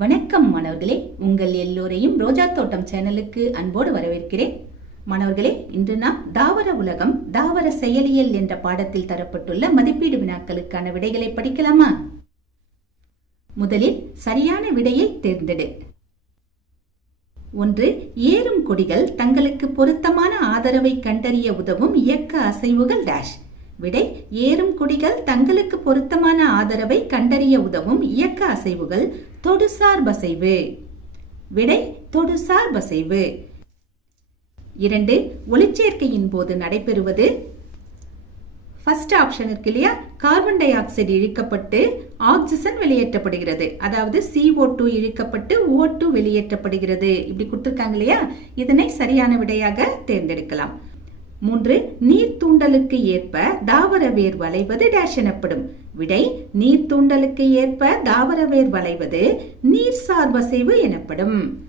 வணக்கம் மாணவர்களே. உங்கள் எல்லோரையும் ரோஜா தோட்டம் சேனலுக்கு அன்போடு வரவேற்கிறேன். மாணவர்களே இன்று நாம் தாவர உலகம் தாவர செயலியல் என்ற பாடத்தில் தரப்பட்டுள்ள மதிப்பீடு வினாக்களுக்கான விடைகளை படிக்கலாமா? முதலில் சரியான விடையை தேர்ந்தெடு. ஒன்று ஏறும் கொடிகள் தங்களுக்கு பொருத்தமான ஆதரவை கண்டறிய உதவும் இயக்க அசைவுகள் டேஷ் விடை ஏறும் கொடிகள் தங்களுக்கு பொருத்தமான ஆதரவை கண்டறிய உதவும் இயக்க அசைவுகள் தொடுசார்பசைவு விடை தொடுசார்பசைவு இரண்டு ஒளிச்சேர்க்கையின் போது நடைபெறுவது. ஃபர்ஸ்ட் ஆப்ஷன் இருக்கு இல்லையா? கார்பன் டை ஆக்சைடு இழுக்கப்பட்டு ஆக்சிஜன் வெளியேற்றப்படுகிறது. அதாவது சிஓ டூ இழுக்கப்பட்டு ஓ டூ வெளியேற்றப்படுகிறது. இப்படி கொடுத்துருக்காங்க இல்லையா? இதனை சரியான விடையாக தேர்ந்தெடுக்கலாம். மூன்று நீர் தூண்டலுக்கு ஏற்ப தாவர வேர் வளைவது டேஷ் எனப்படும். விடை நீர் தூண்டலுக்கு ஏற்ப தாவர வேர் வளைவது நீர் சார்பசைவு எனப்படும்.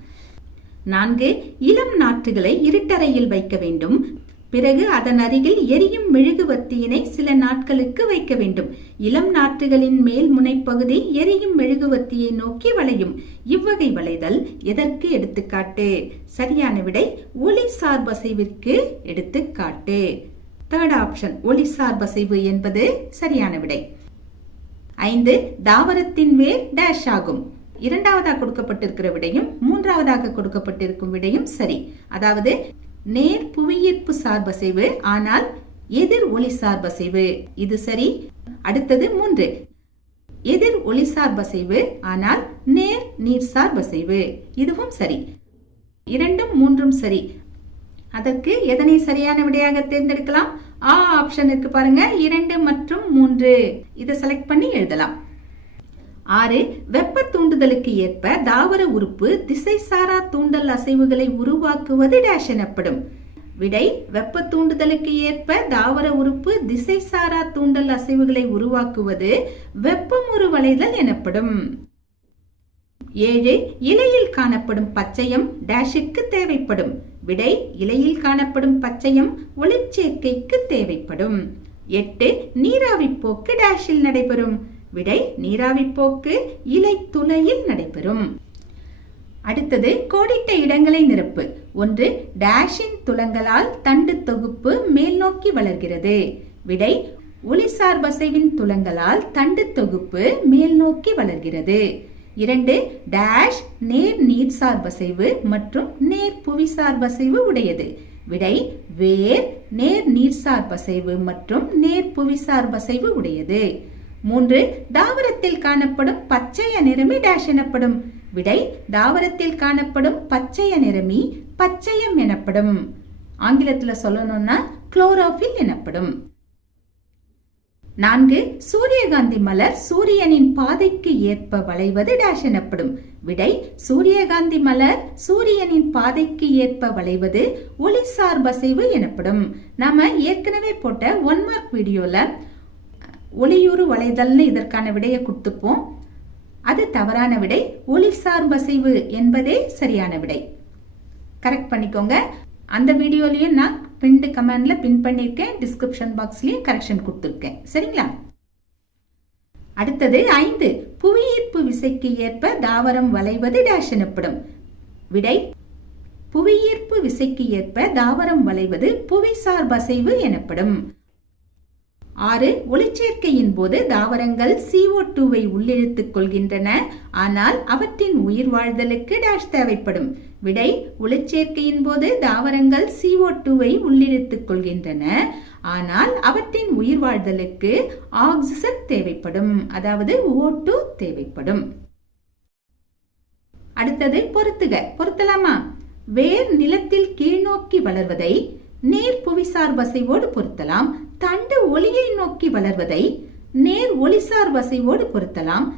நான்கு இளம் நாற்றுகளை இருட்டறையில் வைக்க வேண்டும். பிறகு அதன் அருகில் எரியும் மெழுகுவர்த்தியினை சில நாட்களுக்கு வைக்க வேண்டும். இளம் நாற்றுகளின் மேல் முனைப்பகுதி எரியும் மெழுகுவர்த்தியை நோக்கி வளையும். இவ்வகை வளைதல் எதற்கு எடுத்துக்காட்டு? சரியான விடை ஒளி சார்பசைவிற்கு எடுத்துக்காட்டு. தேர்ட் ஆப்ஷன் ஒளி சார்பசைவு என்பது சரியான விடை. ஐந்து தாவரத்தின் மேல் டேஷ் ஆகும். இரண்டாவதாக கொடுக்கப்பட்டிருக்கிற விடையும் மூன்றாவதாக கொடுக்கப்பட்டிருக்கும் விடையும் சரி. அதாவது நேர் புவியீர்ப்பு சார்பசைவு ஆனால் எதிர் ஒளி சார்பசைவு இது சரி. அடுத்தது மூன்று. எதிர் ஒளி சார்பசைவு ஆனால் நேர் நீர் சார்பசைவு இதுவும் சரி. இரண்டும் மூன்றும் சரி. அதற்கு எதனை சரியான விடையாக தேர்ந்தெடுக்கலாம்? ஆ ஆப்ஷன் இருக்கு பாருங்க. இரண்டு மற்றும் மூன்று. இதை செலக்ட் பண்ணி எழுதலாம். ஆறு வெப்ப தூண்டுதலுக்கு ஏற்ப தாவர உறுப்பு திசை சாரா தூண்டல் அசைவுகளை உருவாக்குவது டேஷ் எனப்படும். விடை வெப்ப தூண்டுதலுக்கு ஏற்ப தாவர உறுப்பு திசை சாரா தூண்டல் அசைவுகளை உருவாக்குவது வெப்பமுறு வளைதல் எனப்படும். ஏழு இலையில் காணப்படும் பச்சையம் டேஷுக்கு தேவைப்படும். விடை இலையில் காணப்படும் பச்சையம் ஒளிச்சேர்க்கைக்கு தேவைப்படும். எட்டு நீராவி போக்கு டேஷில் நடைபெறும். விடை நீராவி போக்கு இலை துளையில் நடைபெறும். அடுத்தது கோடிட்ட இடங்களை நிரப்பு. ஒன்று டேஷின் துலங்களால் தண்டு தொகுப்பு மேல் நோக்கி வளர்கிறது. விடை ஒளிசார் பசைவின் துலங்களால் தண்டு தொகுப்பு மேல் நோக்கி வளர்கிறது. இரண்டு டேஷ் நேர் நீர் சார்பசைவு மற்றும் நேர் புவிசார் பசைவு உடையது. விடை வேர் நேர் நீர்சார் பசைவு மற்றும் நேர் புவிசார் பசைவு உடையது. மூன்று தாவரத்தில் காணப்படும் பச்சைய நிறமி டேஷ் எனப்படும். விடை தாவரத்தில் காணப்படும் பச்சைய நிறமி பச்சையம் எனப்படும். ஆங்கிலத்துல சொல்லணும்னா குளோரோஃபில் எனப்படும். நான்கு சூரியகாந்தி மலர் சூரியனின் பாதைக்கு ஏற்ப வளைவது டேஷ் எனப்படும். விடை சூரியகாந்தி மலர் சூரியனின் பாதைக்கு ஏற்ப வளைவது ஒளிசார் பசைவு எனப்படும். நாம ஏற்கனவே போட்ட ஒன் மார்க் வீடியோல ஒளியூறு வளைதல்னு இதற்கான விடையை கொடுத்துப்போம். அது தவறான விடை. ஒளிசார் வசைவு என்பதே சரியான விடை. கரெக்ட் பண்ணிக்கோங்க. அந்த வீடியோலயும் நான் பின்டு கமெண்ட்ல பின் பண்ணியிருக்கேன். டிஸ்கிரிப்ஷன் பாக்ஸ்லயும் கரெக்ஷன் கொடுத்துருக்கேன். சரிங்களா? அடுத்தது ஐந்து. புவியீர்ப்பு விசைக்கு ஏற்ப தாவரம் வளைவது டேஷ் எனப்படும். விடை. புவியீர்ப்பு விசைக்கு ஏற்ப தாவரம் வளைவது புவிசார் பசைவு எனப்படும். ஆறு ஒளிச்சேர்க்கையின் போது தாவரங்கள் சிஓ டூவை உள்ளிழுத்துக் கொள்கின்றன. ஆனால் அவற்றின் உயிர் வாழ்தலுக்கு டேஷ் தேவைப்படும். விடை ஒளிச்சேர்க்கையின் போது தாவரங்கள் சிஓ டூவை உள்ளிழுத்துக் கொள்கின்றன. ஆனால் அவற்றின் உயிர் வாழ்தலுக்கு ஆக்சிஜன் தேவைப்படும். அதாவது ஓ டூ தேவைப்படும். அடுத்தது பொருத்துக. பொருத்தலாமா? வேர் நிலத்தில் கீழ்நோக்கி வளர்வதை நேர் புவிசார் வசைவோடு பொருத்தலாம். தண்டு ஒளியை நோக்கி வளர்வதை நேர் ஒளிசார் வசைவோடு பொருத்தலாம்.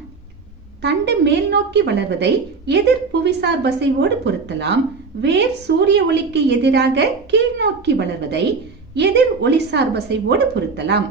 தண்டு மேல் நோக்கி வளர்வதை எதிர் புவிசார் வசைவோடு பொருத்தலாம். வேர் சூரிய ஒளிக்கு எதிராக கீழ்நோக்கி வளர்வதை எதிர் ஒளிசார் வசைவோடு பொருத்தலாம்.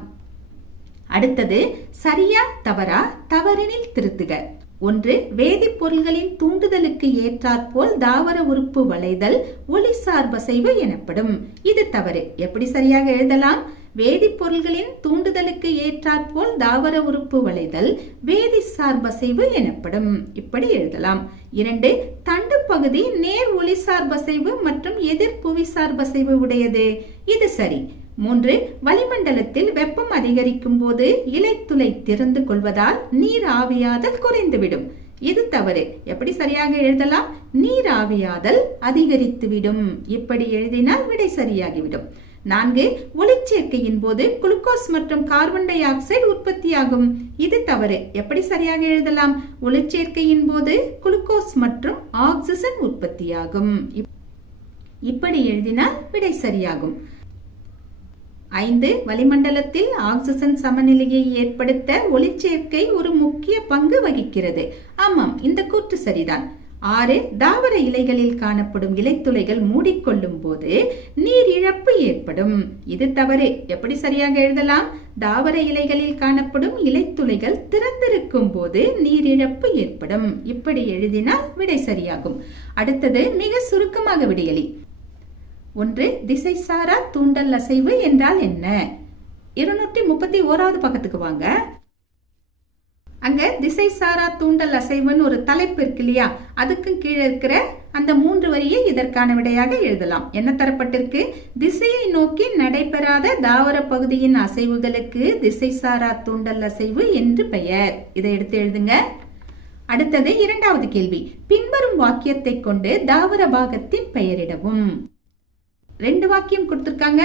அடுத்தது சரியா தவறா தவறெனில் திருத்துக. ஒன்று வேதிப்பொருள்களின் தூண்டுதலுக்கு ஏற்றாற்போல் தாவர உறுப்பு வளைதல் ஒளி சார்பசைவு எனப்படும். இது தவறு. எப்படி சரியாக எழுதலாம்? வேதிப்பொருள்களின் தூண்டுதலுக்கு ஏற்றாற்போல் தாவர உறுப்பு வளைதல் வேதி சார்பசைவு எனப்படும். இப்படி எழுதலாம். இரண்டு தண்டு பகுதி நேர் ஒளி சார்பசைவு மற்றும் எதிர் புவி சார்பசைவு உடையது. இது சரி. மூன்று வளிமண்டலத்தில் வெப்பம் அதிகரிக்கும் போது இலைத்துளை திறந்து கொள்வதால் நீர் ஆவியாதல் குறைந்துவிடும். இது தவறு. எப்படி சரியாக எழுதலாம்? நீர் ஆவியாதல் அதிகரித்துவிடும். இப்படி எழுதினால் விடை சரியாகிவிடும். நான்கு ஒளிச்சேர்க்கையின் போது குளுக்கோஸ் மற்றும் கார்பன் டை ஆக்சைடு உற்பத்தியாகும். இது தவறு. எப்படி சரியாக எழுதலாம்? ஒளிச்சேர்க்கையின் போது குளுக்கோஸ் மற்றும் ஆக்சிஜன் உற்பத்தியாகும். இப்படி எழுதினால் விடை சரியாகும். ஐந்து வளிமண்டலத்தில் ஆக்சிஜன் சமநிலையை ஏற்படுத்த ஒளிச்சேர்க்கை ஒரு முக்கிய பங்கு வகிக்கிறது. ஆமாம் இந்த கூற்று சரிதான். ஆறு தாவர இலைகளில் காணப்படும் இலைத்துளைகள் மூடிக்கொள்ளும் போது நீர் இழப்பு ஏற்படும். இது தவறு. எப்படி சரியாக எழுதலாம்? தாவர இலைகளில் காணப்படும் இலைத்துளைகள் திறந்திருக்கும் போது நீர் இழப்பு ஏற்படும். இப்படி எழுதினால் விடை சரியாகும். அடுத்தது மிக சுருக்கமாக விடையலி. ஒன்று திசைசாரா தூண்டல் அசைவு என்றால் என்ன? இருநூற்றி முப்பத்தி ஓராவது பக்கத்துக்கு வாங்க. அங்க திசைசாரா தூண்டல் அசைவுன்னு ஒரு தலைப்பு இருக்கு இல்லையா? அதுக்கு கீழே இருக்கிற அந்த மூன்று வரியை இதற்கான விடையாக எழுதலாம். என்ன தரப்பட்டிருக்கு? திசையை நோக்கி நடைபெறாத தாவர பகுதியின் அசைவுகளுக்கு திசைசாரா தூண்டல் அசைவு என்று பெயர். இதை எடுத்து எழுதுங்க. அடுத்தது இரண்டாவது கேள்வி. பின்வரும் வாக்கியத்தை கொண்டு தாவர பாகத்தின் பெயரிடவும். ரெண்டு வாக்கியம் கொடுத்துருக்காங்க.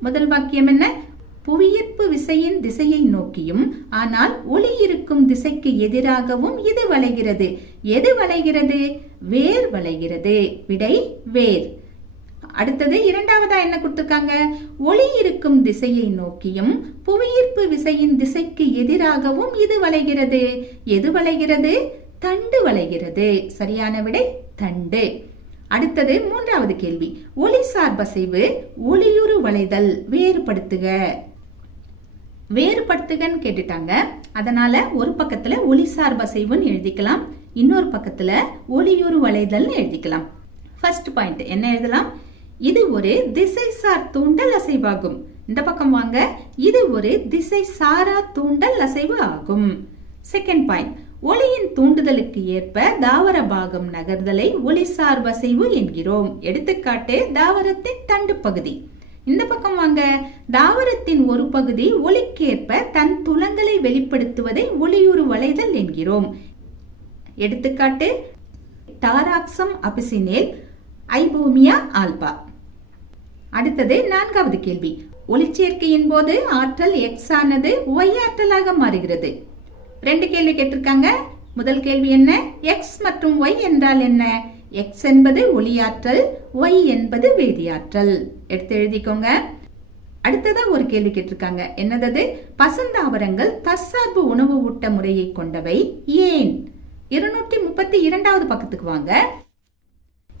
முதல் வாக்கியம் என்ன? புவியீர்ப்பு விசையின் திசையை நோக்கியும் ஆனால் ஒளி இருக்கும் திசைக்கு எதிராகவும் இது வளைகிறது. எது வளைகிறது? வேர் வளைகிறது. விடை வேர். அடுத்தது இரண்டாவதா என்ன கொடுத்திருக்காங்க? ஒளி இருக்கும் திசையை நோக்கியும் புவியீர்ப்பு விசையின் திசைக்கு எதிராகவும் இது வளைகிறது. எது வளைகிறது? தண்டு வளைகிறது. சரியான விடை தண்டு. அடுத்தது மூன்றாவது கேள்வி. ஒளி சார்பசைவு ஒளியுறு வளைதல் வேறுபடுத்துக. வேறுபடுத்துகன்னு கேட்டுட்டாங்க. அதனால ஒரு பக்கத்துல ஒளி சார்பசைவுன்னு எழுதிக்கலாம். இன்னொரு பக்கத்துல ஒளியுறு வளைதல்னு எழுதிக்கலாம். ஃபர்ஸ்ட் பாயிண்ட் என்ன எழுதலாம்? இது ஒரு திசை சார் தூண்டல் அசைவாகும். இந்த பக்கம் வாங்க. இது ஒரு திசை சாரா தூண்டல் அசைவு ஆகும். செகண்ட் பாயிண்ட் ஒளியின் தூண்டுதலுக்கு ஏற்ப தாவர பாகம் நகர்தலை ஒளி சார்பசைவு என்கிறோம். எடுத்துக்காட்டு தாவரத்தின் தண்டு பகுதி. இந்த பக்கம் வாங்க. தாவரத்தின் ஒரு பகுதி ஒளிக்கேற்ப தன் துலங்களை வெளிப்படுத்துவதை ஒளியுறு வளைதல் என்கிறோம். எடுத்துக்காட்டு டாராக்சம் அபிசினேல் ஐபோமியா ஆல்பா. அடுத்தது நான்காவது கேள்வி. ஒளிச்சேர்க்கையின் போது ஆற்றல் எக்ஸ் ஆனது ஒய் ஆற்றலாக மாறுகிறது. ரெண்டு கேள்வி கேட்டிருக்காங்க. முதல் கேள்வி என்ன? எக்ஸ் மற்றும் ஒய் என்றால் என்ன? எக்ஸ் என்பது ஒளியாற்றல் ஒய் என்பது வேதியாற்றல். எடுத்து எழுதிக்கோங்க. அடுத்ததா ஒரு கேள்வி கேட்டிருக்காங்க. என்னது பசுந்தாவரங்கள் தற்சார்பு உணவு ஊட்ட முறையை கொண்டவை. ஏன்? இருநூற்றி முப்பத்தி இரண்டாவது பக்கத்துக்கு வாங்க.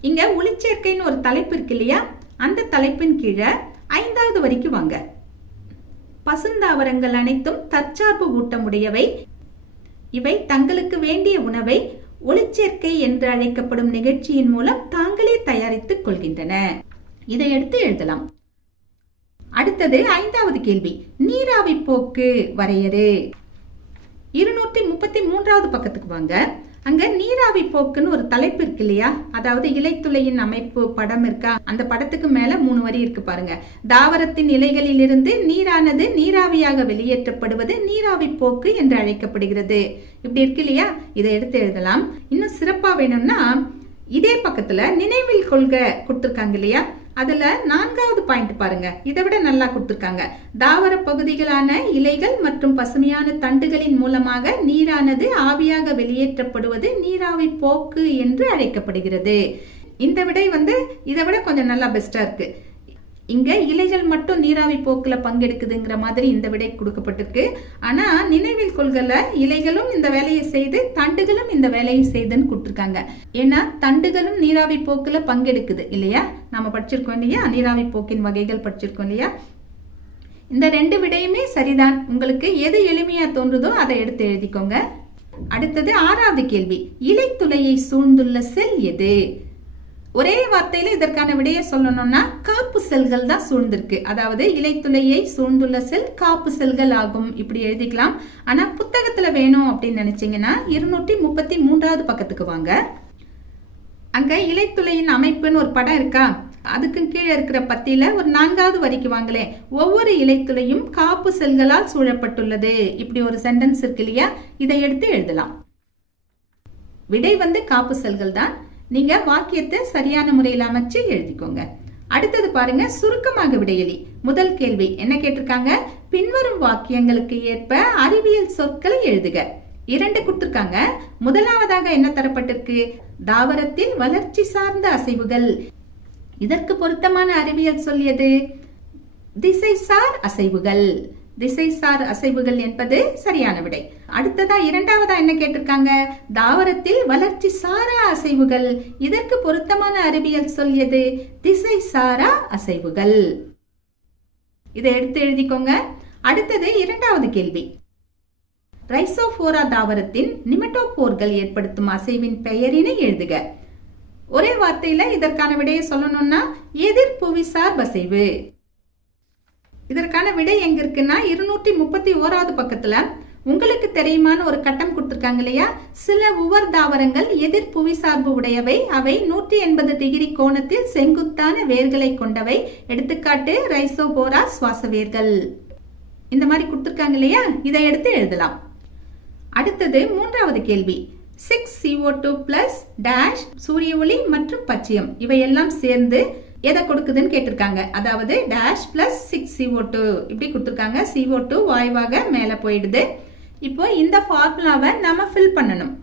இங்க ஒளிச்சேர்க்கைன்னு ஒரு தலைப்பு இருக்கு இல்லையா? அந்த தலைப்பின் கீழே ஐந்தாவது வரைக்கும் வாங்க. பசுந்தாவரங்கள் அனைத்தும் தற்சார்பு ஊட்டமுடையவை இவை தங்களுக்கு வேண்டிய உணவை ஒளிச்சேர்க்கை என்று அழைக்கப்படும் நிகழ்ச்சியின் மூலம் தாங்களே தயாரித்துக் கொள்கின்றன. இதையடுத்து எழுதலாம். அடுத்தது ஐந்தாவது கேள்வி. நீராவி போக்கு வரையறு. இருநூற்றி முப்பத்தி மூன்றாவது பக்கத்துக்கு வாங்க. அங்க நீராவி போக்குன்னு ஒரு தலைப்பு இருக்கு இல்லையா? அதாவது இலைத்துளையின் அமைப்பு படம் இருக்கா? அந்த படத்துக்கு மேல மூணு வரி இருக்கு பாருங்க. தாவரத்தின் இலைகளிலிருந்து நீரானது நீராவியாக வெளியேற்றப்படுவது நீராவி போக்கு என்று அழைக்கப்படுகிறது. இப்படி இருக்கு இல்லையா? இதை எடுத்து எழுதலாம். இன்னும் சிறப்பா வேணும்னா இதே பக்கத்துல நினைவில் கொள்க கொடுத்துருக்காங்க இல்லையா? அதுல நான்காவது பாயிண்ட் பாருங்க. இதை விட நல்லா கொடுத்துருக்காங்க. தாவர பகுதிகளான இலைகள் மற்றும் பசுமையான தண்டுகளின் மூலமாக நீரானது ஆவியாக வெளியேற்றப்படுவது நீராவி போக்கு என்று அழைக்கப்படுகிறது. இந்த விடை வந்து இதை விட கொஞ்சம் நல்லா பெஸ்டா இருக்கு. இங்க இலைகள் மட்டும் நீராவி போக்குல பங்கெடுக்குதுங்கிற மாதிரி இந்த விடை கொடுக்கப்பட்டிருக்கு. ஆனா நினைவில் கொள்கல இலைகளும் இந்த வேலையை செய்து தண்டுகளும் இந்த வேலையை செய்துன்னு கொடுத்துருக்காங்க. ஏன்னா தண்டுகளும் நீராவி போக்குல பங்கெடுக்குது இல்லையா? நம்ம படிச்சிருக்கோம் இல்லையா? நீராவி போக்கின் வகைகள் படிச்சிருக்கோம் இல்லையா? இந்த ரெண்டு விடையுமே சரிதான். உங்களுக்கு எது எளிமையா தோன்றுதோ அதை எடுத்து எழுதிக்கோங்க. அடுத்தது ஆறாவது கேள்வி. இலைத்துளையை சூழ்ந்துள்ள செல் எது? ஒரே வார்த்தையில இதற்கான விடையை சொல்லணும்னா காப்பு செல்கள் தான் சூழ்ந்திருக்கு. அதாவது இலைத்துளையை சூழ்ந்துள்ள செல் காப்பு செல்கள் ஆகும். இப்படி எழுதிக்கலாம். ஆனா புத்தகத்துல வேணும் அப்படின்னு நினைச்சீங்கன்னா இருநூற்றி முப்பத்தி மூன்றாவது பக்கத்துக்கு வாங்க. அங்க இலைத்துளையின் அமைப்புன்னு ஒரு படம் இருக்கா? அதுக்கு கீழே இருக்கிற பத்தியில ஒரு நான்காவது வரிக்கு வாங்களே. ஒவ்வொரு இலைத்துளையும் காப்பு செல்களால் சூழப்பட்டுள்ளது. இப்படி ஒரு சென்டென்ஸ் இருக்கு இல்லையா? இதை எடுத்து எழுதலாம். விடை வந்து காப்பு செல்கள் தான். நீங்க வாக்கியத்தை சரியான முறையில் அமைச்சு எழுதிக்கோங்க. அடுத்தது பாருங்க சுருக்கமாக விடையலி. முதல் கேள்வி என்ன கேட்டிருக்காங்க? பின்வரும் வாக்கியங்களுக்கு ஏற்ப அறிவியல் சொற்களை எழுதுக. இரண்டு கொடுத்திருக்காங்க. முதலாவதாக என்ன தரப்பட்டிருக்கு? தாவரத்தில் வளர்ச்சி சார்ந்த அசைவுகள். இதற்கு பொருத்தமான அறிவியல் சொல்லியது திசைசார் அசைவுகள். திசைசார் அசைவுகள் என்பது சரியான விடை. அடுத்ததா இரண்டாவதா என்ன கேட்டிருக்காங்க? தாவரத்தில் வளர்ச்சி சாரா அசைவுகள். இதற்கு பொருத்தமான அறிவியல் சொல்லியது திசை சாரா அசைவுகள். இதை எடுத்து எழுதிக்கோங்க. அடுத்தது இரண்டாவது கேள்வி. ரைசோபோரா தாவரத்தின் நிமட்டோபோர்கள் ஏற்படுத்தும் அசைவின் பெயரினை எழுதுக. ஒரே வார்த்தையில இதற்கான விடையை சொல்லணும்னா எதிர் புவிசார் அசைவு. இதற்கான விடை எங்க இருக்குன்னா இருநூற்றி முப்பத்தி ஓராவது பக்கத்துல உங்களுக்கு தெரியுமான ஒரு கட்டம் கொடுத்துருக்காங்க இல்லையா? சில உவர் தாவரங்கள் எதிர் புவிசார்பு உடையவை. அவை நூற்றி எண்பது டிகிரி கோணத்தில் செங்குத்தான வேர்களை கொண்டவை. எடுத்துக்காட்டு ரைசோபோரா சுவாச வேர்கள் இந்த மாதிரி கொடுத்துருக்காங்க இல்லையா? இதை எடுத்து எழுதலாம். அடுத்தது மூன்றாவது கேள்வி. Six C O two plus dash சூரிய ஒளி மற்றும் பச்சியம். இவையெல்லாம் சேர்ந்து எதை கொடுக்குதுன்னு கேட்டிருக்காங்க. அதாவது dash plus six C O two இப்படி கொடுத்துருக்காங்க. சிஓ டூ வாயுவாக மேலே போயிடுது. இப்போ இந்த ஃபார்முலாவை நம்ம ஃபில் பண்ணணும்.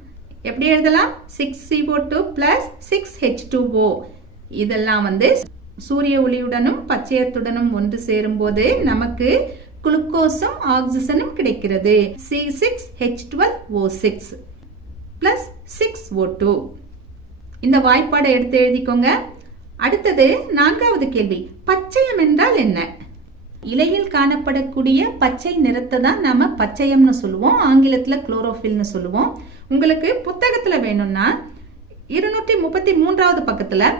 எப்படி எழுதலாம்? Six C O two plus six H two O இதெல்லாம் வந்து சூரிய ஒளியுடனும் பச்சையத்துடனும் ஒன்று சேரும்போது நமக்கு குளுக்கோஸும் ஆக்சிஜனும் கிடைக்கிறது. C six H twelve O six plus six O two இந்த வாய்ப்பாடை எடுத்து எழுதிக்கோங்க. அடுத்தது நான்காவது கேள்வி. பச்சையம் என்றால் என்ன? இலையில் காணப்படக்கூடிய பச்சை நிறத்தை தான் நாம பச்சையம்னு சொல்லுவோம். ஆங்கிலத்துல குளோரோஃபில்னு சொல்லுவோம். உங்களுக்கு புத்தகத்துல வேணும்னா இருநூற்றி முப்பத்தி மூன்றாவது பக்கத்துல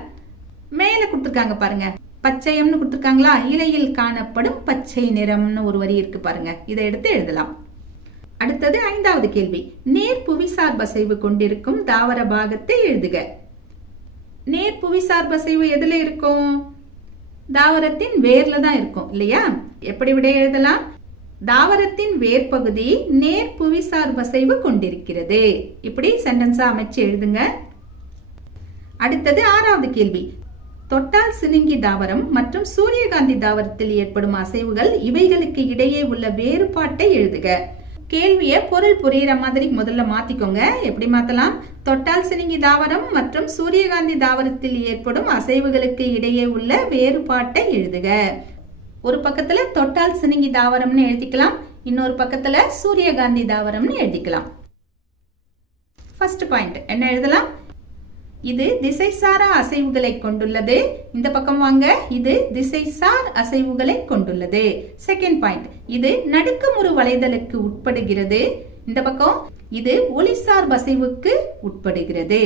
மேல கொடுத்துருக்காங்க பாருங்க. பச்சையம்னு கொடுத்துருக்காங்களா? இலையில் காணப்படும் பச்சை நிறம்னு ஒரு வரி இருக்கு பாருங்க. இதை எடுத்து எழுதலாம். அடுத்தது ஐந்தாவது கேள்வி. நேர் புவிசார் பசைவு கொண்டிருக்கும் தாவர பாகத்தை எழுதுக. நேர் புவிசார் பசைவு எதுல இருக்கும்? தாவரத்தின் வேர்ல தான் இருக்கும் இல்லையா? எப்படி விட எழுதலாம்? தாவரத்தின் வேர் பகுதி நேர் புவிசார் பசைவு கொண்டிருக்கிறது. இப்படி சென்டென்ஸா அமைச்சு எழுதுங்க. அடுத்தது ஆறாவது கேள்வி. தொட்டால் சினுங்கி தாவரம் மற்றும் சூரியகாந்தி தாவரத்தில் ஏற்படும் அசைவுகள் இவைகளுக்கு இடையே உள்ள வேறுபாட்டை எழுதுக. கேள்வியை பொருள் புரியுற மாதிரி முதல்ல மாத்திக்கோங்க. எப்படி மாத்தலாம்? தொட்டால் சிறுங்கி தாவரம் மற்றும் சூரியகாந்தி தாவரத்தில் ஏற்படும் அசைவுகளுக்கு இடையே உள்ள வேறுபாட்டை எழுதுக. ஒரு பக்கத்துல தொட்டால் சினுங்கி தாவரம்னு எழுதிக்கலாம். இன்னொரு பக்கத்துல சூரியகாந்தி தாவரம்னு எழுதிக்கலாம். ஃபர்ஸ்ட் பாயிண்ட் என்ன எழுதலாம்? இது திசைசாரா அசைவுகளை கொண்டுள்ளது. இந்த பக்கம் வாங்க. இது திசைசார் அசைவுகளை கொண்டுள்ளது. செகண்ட் பாயிண்ட் இது நடுக்கமுறு வளைதலுக்கு உட்படுகிறது. இந்த பக்கம் இது ஒளிசார் அசைவுக்கு உட்படுகிறது.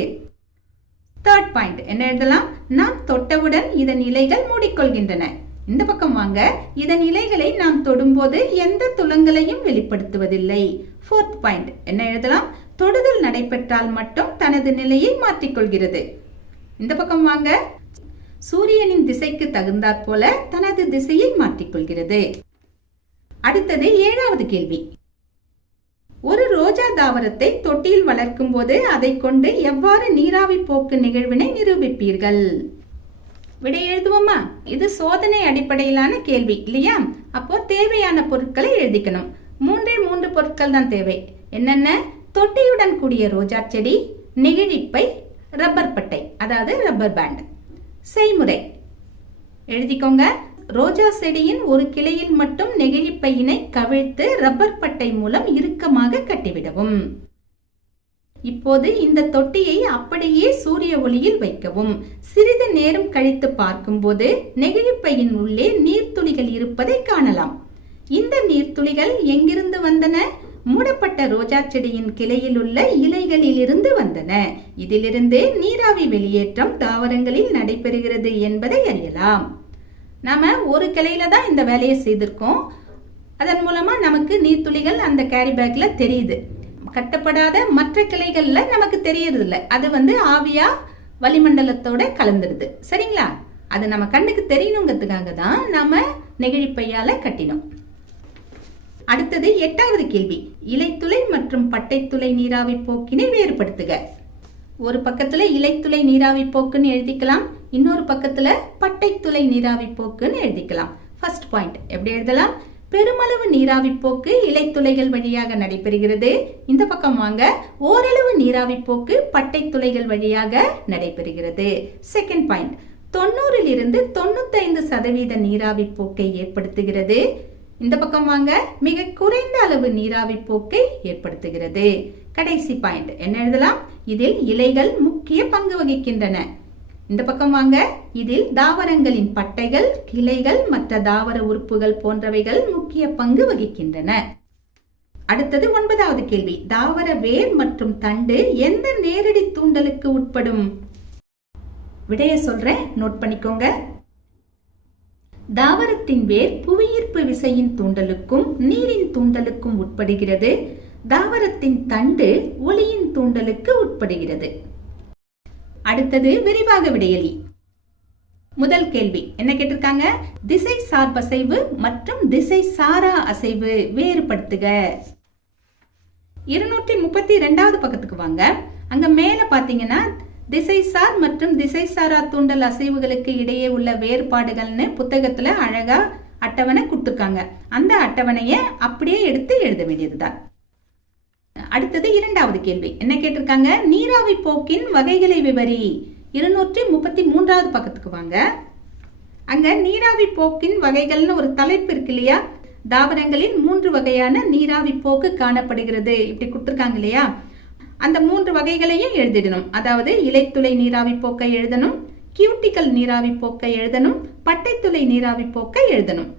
தேர்ட் பாயிண்ட் என்ன எழுதலாம்? நாம் தொட்டவுடன் இதன் இலைகள் மூடிக்கொள்கின்றன. இந்த பக்கம் வாங்க. இதன் இலைகளை நாம் தொடும்போது எந்த துளங்களையும் வெளிப்படுத்துவதில்லை. ஃபோர்த் பாயிண்ட் என்ன எழுதலாம்? தொடுதல் நடைபெற்றால் மட்டும் தனது நிலையை மாற்றிக்கொள்கிறது. இந்த பக்கம் வாங்க. சூரியனின் திசைக்கு தகுந்தாற் போல தனது திசையை மாற்றிக்கொள்கிறது. அடுத்தது ஏழாவது கேள்வி. ஒரு ரோஜா தாவரத்தை தொட்டியில் வளர்க்கும் போது அதை கொண்டு எவ்வாறு நீராவி போக்கு நிகழ்வினை நிரூபிப்பீர்கள்? விடை எழுதுவோமா? இது சோதனை அடிப்படையிலான கேள்வி இல்லையா? அப்போ தேவையான பொருட்களை எழுதிக்கணும். மூன்றே மூன்று பொருட்கள் தான் தேவை. என்னென்ன? தொட்டியுடன் கூடிய ரோஜா செடி நெகிழிப்பை ரப்பர் பட்டை அதாவது ரப்பர் பேண்ட் செய்முறை. எழுதிக்கோங்க. ரோஜா செடியின் ஒரு கிளையில் மட்டும் நெகிழிப்பையினை கவிழ்த்து ரப்பர் பட்டை மூலம் இறுக்கமாக கட்டிவிடவும். இப்போது இந்த தொட்டியை அப்படியே சூரிய ஒளியில் வைக்கவும். சிறிது நேரம் கழித்து பார்க்கும்போது நெகிழிப்பையின் உள்ளே நீர்த்துளிகள் இருப்பதை காணலாம். இந்த நீர்த்துளிகள் எங்கிருந்து வந்தன? மூடப்பட்ட ரோஜா செடியின் கிளையில் உள்ள இலைகளில் இருந்து வந்தன. இதிலிருந்தே நீராவி வெளியேற்றம் தாவரங்களில் நடைபெறுகிறது என்பதை அறியலாம். நாம ஒரு கிளையில தான் இந்த வேலையை செய்திருக்கோம். அதன் மூலமா நமக்கு நீர்த்துளிகள் அந்த கேரி பேக்ல தெரியுது. கட்டப்படாத மற்ற கிளைகள்ல நமக்கு தெரியறது இல்லை அது வந்து ஆவியா வளிமண்டலத்தோட கலந்துடுது. சரிங்களா? அது நம்ம கண்ணுக்கு தெரியணுங்கிறதுக்காக தான் நம்ம நெகிழிப்பையால கட்டினோம். அடுத்தது எட்டாவது கேள்வி. இலைத்துளை மற்றும் பட்டைத்துளை நீராவி போக்கினை வேறுபடுத்துக. ஒரு பக்கத்துல இலைத்துளை நீராவி போக்குன்னு எழுதிக்கலாம் இன்னொரு பக்கத்துல பட்டைத்துளை நீராவி போக்குன்னு எழுதிக்கலாம். ஃபர்ஸ்ட் பாயிண்ட் எப்படி எழுதலாம்? பெருமளவு நீராவி போக்கு இலைத்துளைகள் வழியாக நடைபெறுகிறது. இந்த பக்கம் வாங்க ஓரளவு நீராவி போக்கு பட்டை துளைகள் வழியாக நடைபெறுகிறது. செகண்ட் பாயிண்ட் தொண்ணூறில் இருந்து தொண்ணூத்தைந்து சதவீத நீராவி போக்கை ஏற்படுத்துகிறது. இந்த பக்கம் வாங்க. மிக குறைந்த அளவு நீராவி போக்கை ஏற்படுத்துகிறது. கடைசி பாயிண்ட். என்ன எழுதலாம்? இதில் இலைகள் முக்கிய பங்கு வகிக்கின்றன. இந்த பக்கம் வாங்க. இதில் தாவரங்களின் பட்டைகள் கிளைகள் மற்ற தாவர உறுப்புகள் போன்றவைகள் முக்கிய பங்கு வகிக்கின்றன. அடுத்தது ஒன்பதாவது கேள்வி. தாவர வேர் மற்றும் தண்டு எந்த நேரடி தூண்டலுக்கு உட்படும்? விடைய சொல்றேன். நோட் பண்ணிக்கோங்க. தாவரத்தின் வேர் புவியீர்ப்பு விசையின் தூண்டலுக்கும் நீரின் தூண்டலுக்கும் உட்படுகிறது. தாவரத்தின் தண்டு ஒளியின் தூண்டலுக்கு உட்படுகிறது. அடுத்தது விரிவாக விடையலி. முதல் கேள்வி. என்ன கேட்டிருக்காங்க? திசை சார்பசைவு மற்றும் திசை சாரா அசைவு வேறுபடுத்துக. இருநூற்றி முப்பத்தி ரெண்டாவது பக்கத்துக்கு வாங்க. அங்க மேல பாத்தீங்கன்னா திசைசார் மற்றும் திசைசாரா தூண்டல் அசைவுகளுக்கு இடையே உள்ள வேறுபாடுகள்னு புத்தகத்துல அழகா அட்டவணை கொடுத்துருக்காங்க. அந்த அட்டவணையை அப்படியே எடுத்து எழுத வேண்டியதுதான். அடுத்தது இரண்டாவது கேள்வி. என்ன கேட்டிருக்காங்க? நீராவி போக்கின் வகைகளை விவரி. இருநூற்றி முப்பத்தி மூன்றாவது பக்கத்துக்கு வாங்க. அங்க நீராவி போக்கின் வகைகள்னு ஒரு தலைப்பு இருக்கு இல்லையா? தாவரங்களின் மூன்று வகையான நீராவி போக்கு காணப்படுகிறது. இப்படி கொடுத்துருக்காங்க இல்லையா? அந்த மூன்று வகைகளையும் எழுதிடணும். அதாவது இலைத்துளை நீராவி போக்கை எழுதணும் கியூட்டிக்கல் நீராவி போக்கை எழுதணும் பட்டைத்துளை நீராவி போக்கை எழுதணும்.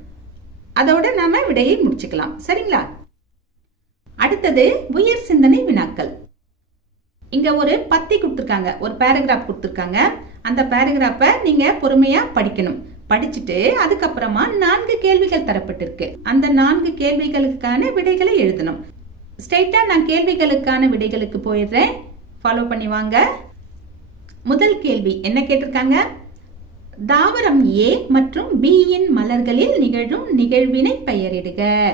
அதோட நாம விடையை முடிச்சுக்கலாம். சரிங்களா? அடுத்தது உயர் சிந்தனை வினாக்கள். இங்க ஒரு பத்தி கொடுத்துருக்காங்க. ஒரு பேராகிராஃப் கொடுத்துருக்காங்க. அந்த பேராகிராஃபை நீங்க பொறுமையா படிக்கணும். படிச்சுட்டு அதுக்கப்புறமா நான்கு கேள்விகள் தரப்பட்டிருக்கு. அந்த நான்கு கேள்விகளுக்கான விடைகளை எழுதணும். ஸ்ட்ரெயிட்டாக நான் கேள்விகளுக்கான விடைகளுக்கு போயிடுறேன். ஃபாலோ பண்ணி வாங்க. முதல் கேள்வி என்ன கேட்டிருக்காங்க? தாவரம் ஏ மற்றும் பியின் மலர்களில் நிகழும் நிகழ்வினை பெயரிடுக.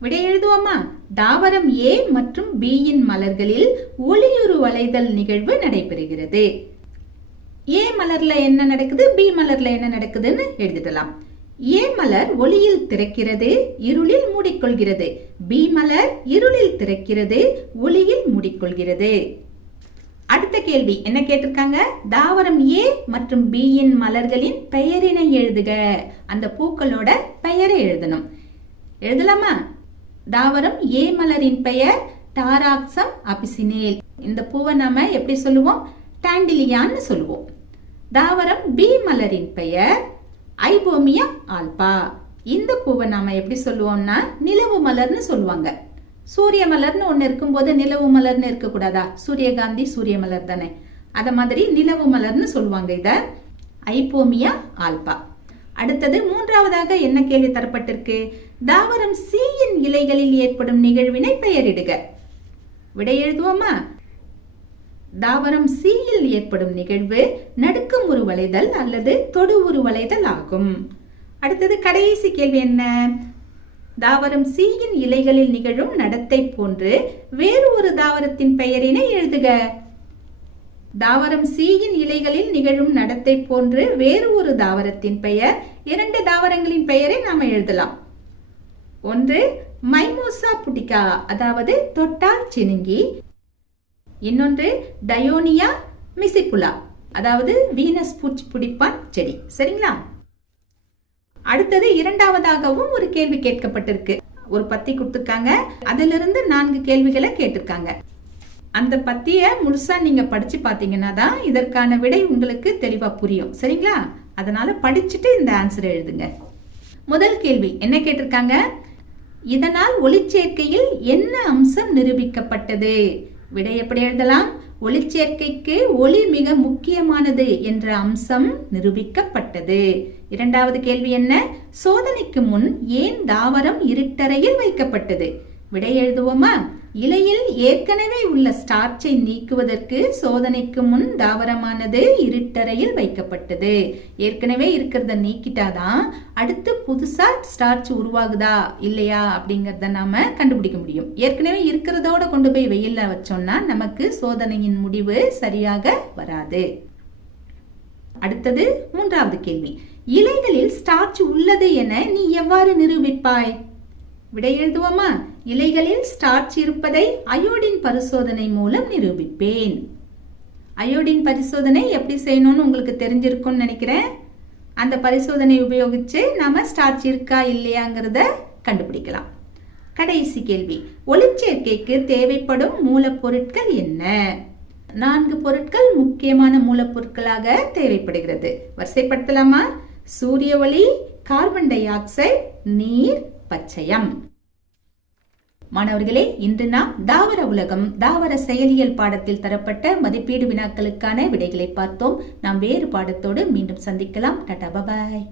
விடை எழுதுவோமா? தாவரம் ஏ மற்றும் பியின் மலர்களில் ஒளியுறு வளைதல் நிகழ்வு நடைபெறுகிறது. ஏ மலர்ல என்ன நடக்குது? பி மலர்ல என்ன நடக்குதுன்னு எழுதிடலாம். ஏ மலர் ஒளியில் திறக்கிறது? இருளில் மூடிக்கொள்கிறது. பி மலர் இருளில் திறக்கிறது ஒளியில் மூடிக்கொள்கிறது. அடுத்த கேள்வி என்ன கேட்டிருக்காங்க? தாவரம் ஏ மற்றும் பியின் மலர்களின் பெயரினை எழுதுக. அந்த பூக்களோட பெயரை எழுதணும். எழுதலாமா? தாவரம் ஏ மலரின் பெயர் டாராக்சம் அபிசினேல். இந்த பூவை நாம எப்படி சொல்லுவோம்? டாண்டிலியான்னு சொல்லுவோம். தாவரம் பி மலரின் பெயர் ஐபோமியா ஆல்பா. இந்த பூவை நாம எப்படி சொல்லுவோம்னா நிலவு மலர்னு சொல்லுவாங்க. சூரிய மலர்னு ஒன்று இருக்கும்போது நிலவு மலர்னு இருக்கக்கூடாதா? சூரியகாந்தி சூரிய மலர் தானே. அத மாதிரி நிலவு மலர்னு சொல்லுவாங்க இத. Ipomoea alba. அடுத்தது மூன்றாவதாக என்ன கேள்வி தரப்பட்டிருக்கு? தாவரம் சீயின் இலைகளில் ஏற்படும் நிகழ்வினை பெயரிடுக. விடை எழுதுவோமா? தாவரம் சியில் ஏற்படும் நிகழ்வு நடுக்கம் ஒரு வளைதல் அல்லது தொடு ஒரு வளைதல் ஆகும். அடுத்தது கடைசி கேள்வி என்ன? தாவரம் சியின் இலைகளில் நிகழும் நடத்தை போன்று வேறு ஒரு தாவரத்தின் பெயரினை எழுதுக. தாவரம் சியின் இலைகளில் நிகழும் நடத்தை போன்று வேறு ஒரு தாவரத்தின் பெயர் இரண்டு தாவரங்களின் பெயரை நாம் எழுதலாம். ஒன்று மைமோசா புட்டிகா அதாவது தொட்டால் சினுங்கி இன்னொன்று டயோனியா மிசிப்புலா அதாவது வீனஸ் பூச்சி பிடிப்பான் செடி. சரிங்களா? அடுத்தது இரண்டாவதாகவும் ஒரு கேள்வி கேட்கப்பட்டிருக்கு. ஒரு பத்தி கொடுத்துருக்காங்க. அதிலிருந்து நான்கு கேள்விகளை கேட்டிருக்காங்க. அந்த பத்திய முழுசா நீங்க படிச்சு பார்த்தீங்கன்னா தான் இதற்கான விடை உங்களுக்கு தெளிவா புரியும். சரிங்களா? அதனால படிச்சுட்டு இந்த ஆன்சர் எழுதுங்க. முதல் கேள்வி என்ன கேட்டிருக்காங்க? இதனால் ஒளிச்சேர்க்கையில் என்ன அம்சம் நிரூபிக்கப்பட்டது? விடை எப்படி எழுதலாம்? ஒளிச்சேர்க்கைக்கு ஒளி மிக முக்கியமானது என்ற அம்சம் நிரூபிக்கப்பட்டது. இரண்டாவது கேள்வி என்ன? சோதனைக்கு முன் ஏன் தாவரம் இருட்டறையில் வைக்கப்பட்டது? விடை எழுதுவோமா? இலையில் ஏற்கனவே உள்ள ஸ்டார்ச்சை நீக்குவதற்கு சோதனைக்கு முன் தாவரமானது இருட்டறையில் வைக்கப்பட்டது. ஏற்கனவே இருக்கிறத நீக்கிட்டாதான் அடுத்து புதுசா ஸ்டார்ச் உருவாகுதா இல்லையா அப்படிங்கறத நாம கண்டுபிடிக்க முடியும். ஏற்கனவே இருக்கிறதோட கொண்டு போய் வெயில்ல வச்சோம்னா நமக்கு சோதனையின் முடிவு சரியாக வராது. அடுத்தது மூன்றாவது கேள்வி. இலைகளில் ஸ்டார்ச் உள்ளது என நீ எவ்வாறு நிரூபிப்பாய்? விடை எழுதுவோமா இலைகளில் ஸ்டார்ச் இருப்பதை அயோடின் பரிசோதனை மூலம் நிரூபிப்பேன். அயோடின் பரிசோதனை எப்படி செய்யணும்னு உங்களுக்கு தெரிஞ்சிருக்கும்னு நினைக்கிறேன். அந்த பரிசோதனை உபயோகித்து நாம் ஸ்டார்ச் இருக்கா இல்லையாங்கிறத கண்டுபிடிக்கலாம். கடைசி கேள்வி ஒளிச்சேர்க்கைக்கு தேவைப்படும் மூலப்பொருட்கள் என்ன? நான்கு பொருட்கள் முக்கியமான மூலப்பொருட்களாக தேவைப்படுகிறது. வரிசைப்படுத்தலாமா? சூரிய ஒளி கார்பன் டை ஆக்சைடு நீர் பச்சையம். மாணவர்களே இன்று நாம் தாவர உலகம் தாவர செயலியல் பாடத்தில் தரப்பட்ட மதிப்பீடு வினாக்களுக்கான விடைகளை பார்த்தோம். நாம் வேறு பாடத்தோடு மீண்டும் சந்திக்கலாம். Tata bye bye.